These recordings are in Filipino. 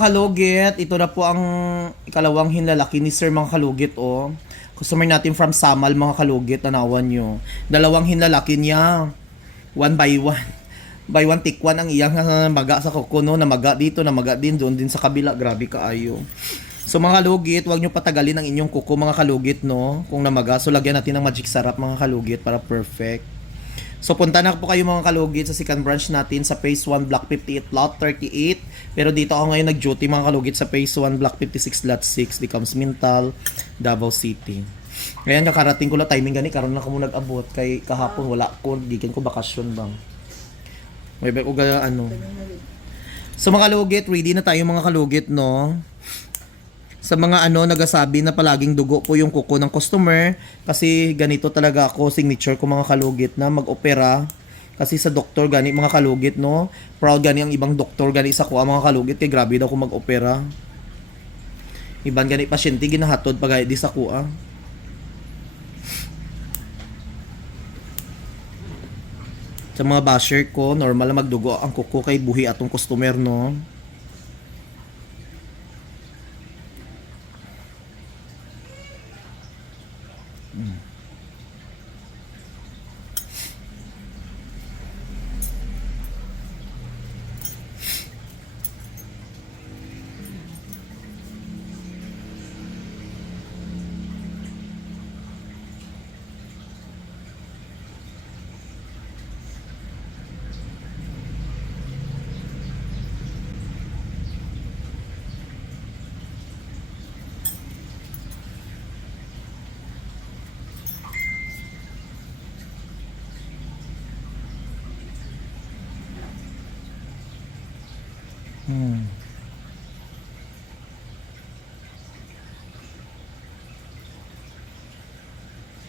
kalugit, ito na po ang ikalawang hinlalaki ni Sir mga kalugit oh. Customer natin from Samal mga kalugit, tanawan nyo. Dalawang hinlalaki niya. One by one. By one take one ang iyang ah, maga sa kuko no, na maga dito, na maga din doon din sa kabila. Grabe kaayo. So mga kalugit, huwag nyo patagalin ang inyong kuko mga kalugit no. Kung namaga, so lagyan natin ng magic sarap mga kalugit para perfect. So punta na po kayo mga kalugit sa second branch natin sa Phase 1 Block 58 Lot 38. Pero dito ako ngayon nag-duty mga kalugit sa Phase 1 Block 56 Lot 6 becomes Mintal, Davao City. Ngayon kakarating ko lang timing gani karon na ko mo nag-abot kay kahapon wala ko gikan ko bakasyon bang. May ba ko ano. So mga kalugit, ready na tayo mga kalugit no sa mga ano nagasabi na palaging dugo po yung kuko ng customer kasi ganito talaga ako signature ko mga kalugit na mag-opera. Kasi sa doktor gani mga kalugit no? Proud gani ang ibang doktor gani sa kuha mga kalugit kay grabe daw ko mag-opera. Iban gani pasyente ginahatod pag di sa kuha. Sa mga basher ko normal na magdugo ang kuko kay buhi atong customer no Hmm.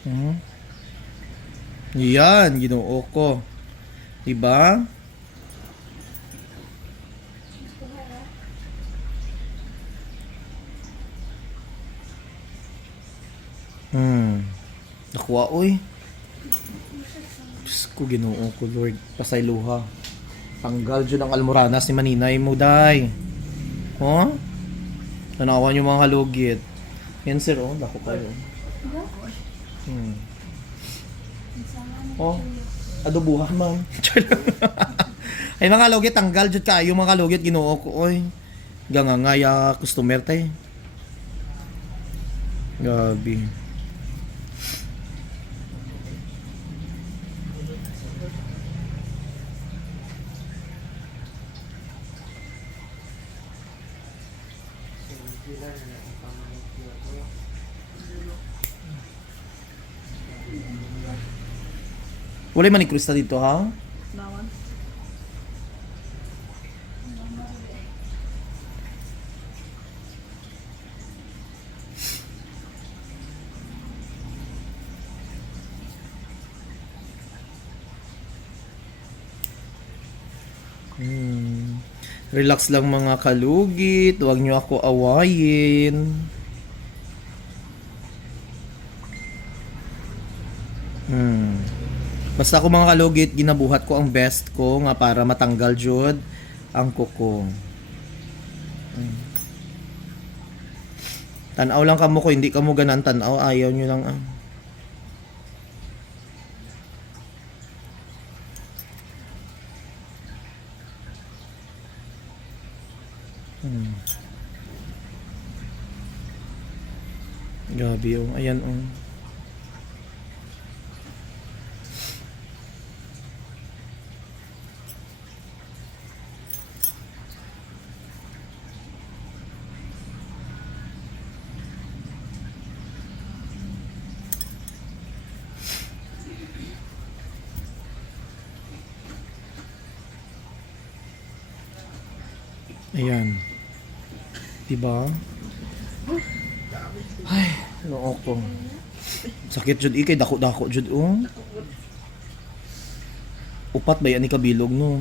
Hmm. Yan, ginoo ko. Diba? Hmm. Nakuha, oy. Diyos ko, ginoo ko, Lord. Pasayluha. Tanggal dyan ang almoranas ni Maninay mo, day. Oh? Tanawan yung mga halugit. Yan, sir, oh. Dako kayo. Hmm. Oh. Adobuhan, ma'am. Ay, mga halugit, tanggal dyan kayo, mga halugit, ginoo ko, oy. Gangangaya, customer, tay. Gabi. Wala man ni Krista dito, ha? Bawal. Hmm. Relax lang mga kalugit. Huwag nyo ako awayin. Hmm. Basta ako mga kalugit, ginabuhat ko ang best ko nga para matanggal jud ang kuko. Hmm. Tanaw lang kamo ko, hindi kamo ganan tanaw, ayaw nyo lang ah. Hmm. Gabi oh. Ayan oh. Ayan. Diba? Ay, noo ko. Sakit jud ikay dako-dako jud oh. Upat ba yan ni kabilog no?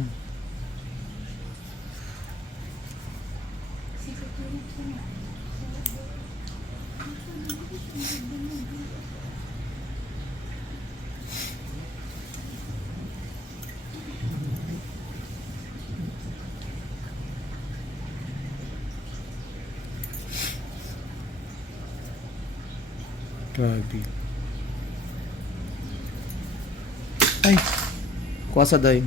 Grabe. Ay. Kuha sa day.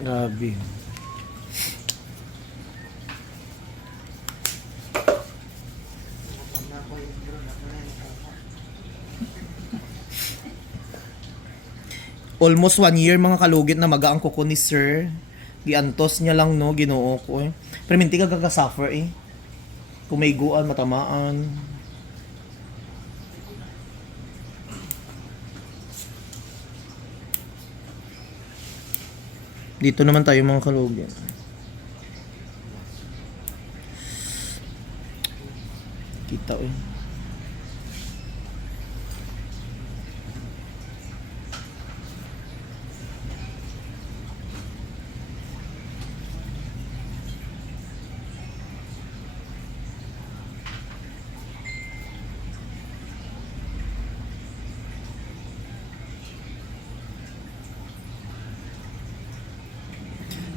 Grabe. Almost one year mga kalugit na maga ang kuko ni sir. Giantos niya lang no, ginoo ko eh. Pero minti ka gagasuffer eh. Kung may guan, matamaan. Dito naman tayo mga kalugit. Kita eh.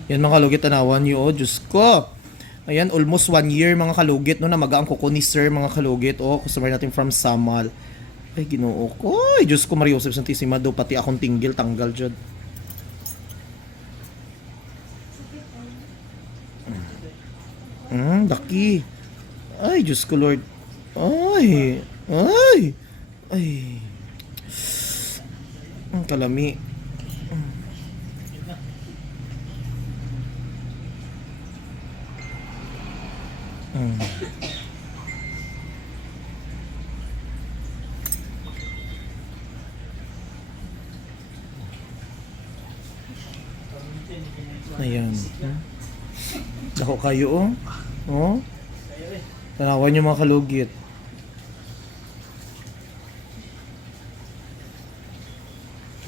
Yan mga kalugit tanawan niyo, oh, Diyos ko. Ayan, almost one year mga kalugit no, na magaang kuko ni sir mga kalugit. Oh, customer natin from Samal. Ay, ginoo ko. Ay, Diyos ko, Maria Joseph Santissima do, pati akong tinggil, tanggal dyan. Hmm, daki. Ay, Diyos ko, Lord. Ay, ay, ay. Ang kalami. Mm. Ayan. Dako kayo oh. Oh. Tanawan niyo mga kalugit.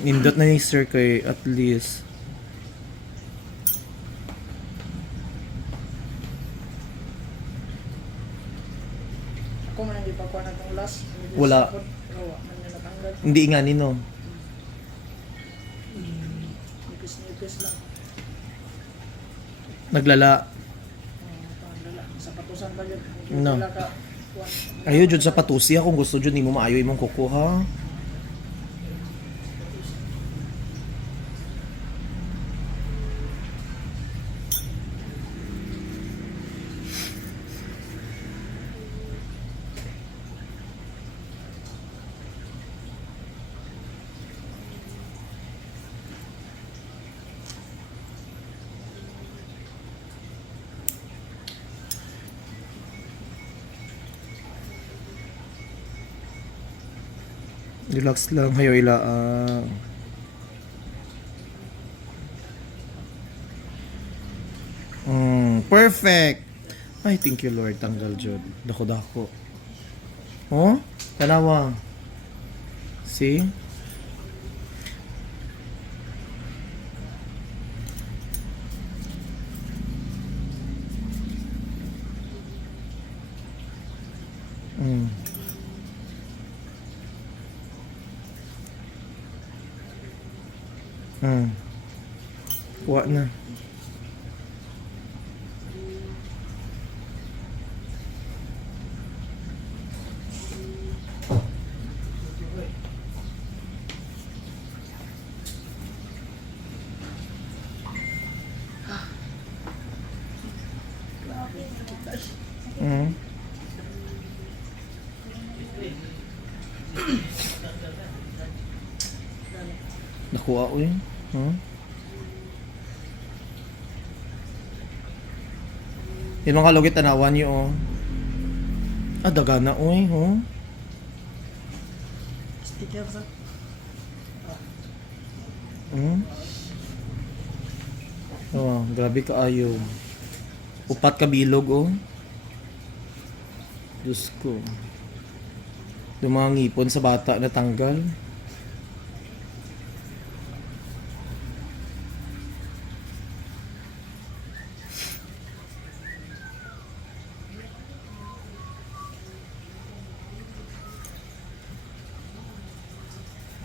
Nindot na ni sir kay at least. Ako man hindi pa ko na itong last. Hindi Wala. Hindi nga nino. Naglala. No. Ayo jud sa patusi kung gusto jud nimo maayo imong kukuha. Relax lang hayo ila. ah. Mm, perfect. Ay, thank you Lord. Tanggal jud. Dako dako. Oh, tanawa. See? Mm. Hmm. Kuha na. Hmm. Nakuha ko yun. Huh? Yung mga kalugit tanawan niyo oh. Ah, daga na oy, oh. Sticker sa. Hmm? Oh, grabe ka ayo. Upat ka bilog oh. Diyos ko. Yung mga ngipon sa bata na tanggal.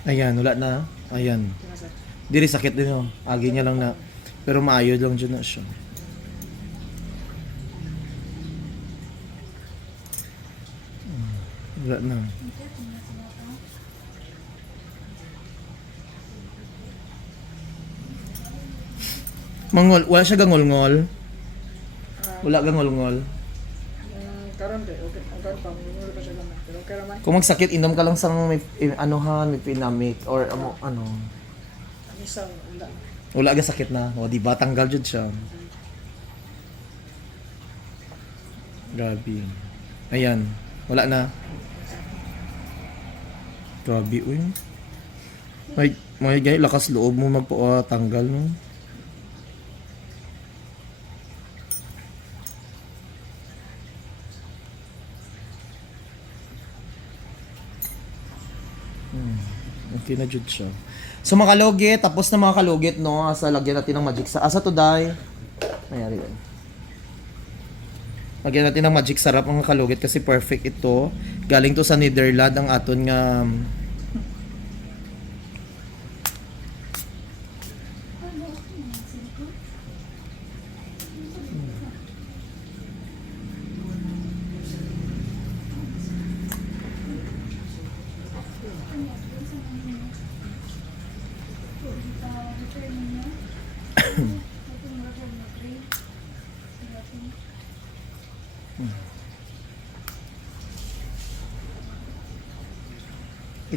Ayan, wala na. Ayan. Diri sakit din oh. Agi niya lang na. Pero maayo lang dyan na siya. Hmm, Wala na. Mangol, wala siya gangol-ngol. Wala gangol-ngol. Karon kay okay, okay pa minuro pa siya gamay. Pero okay raman. Kung magsakit, inom ka lang sa may, eh, anuhan, may pinamik, or ano, ano. Ang isang wala. Wala ga sakit na. O, di ba? Tanggal jud siya. Grabe. Ayan. Wala na. Grabe, uy. May, may ganyan, lakas loob mo magpa-tanggal, no? Okay na jud siya. So mga kalugit, tapos na mga kalugit, no? Asa lagyan natin ng magic sa asa to dai. Mayari yan. Lagyan natin ng magic sarap mga kalugit kasi perfect ito. Galing to sa Netherlands ang aton nga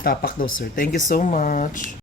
itapak daw sir. Thank you so much.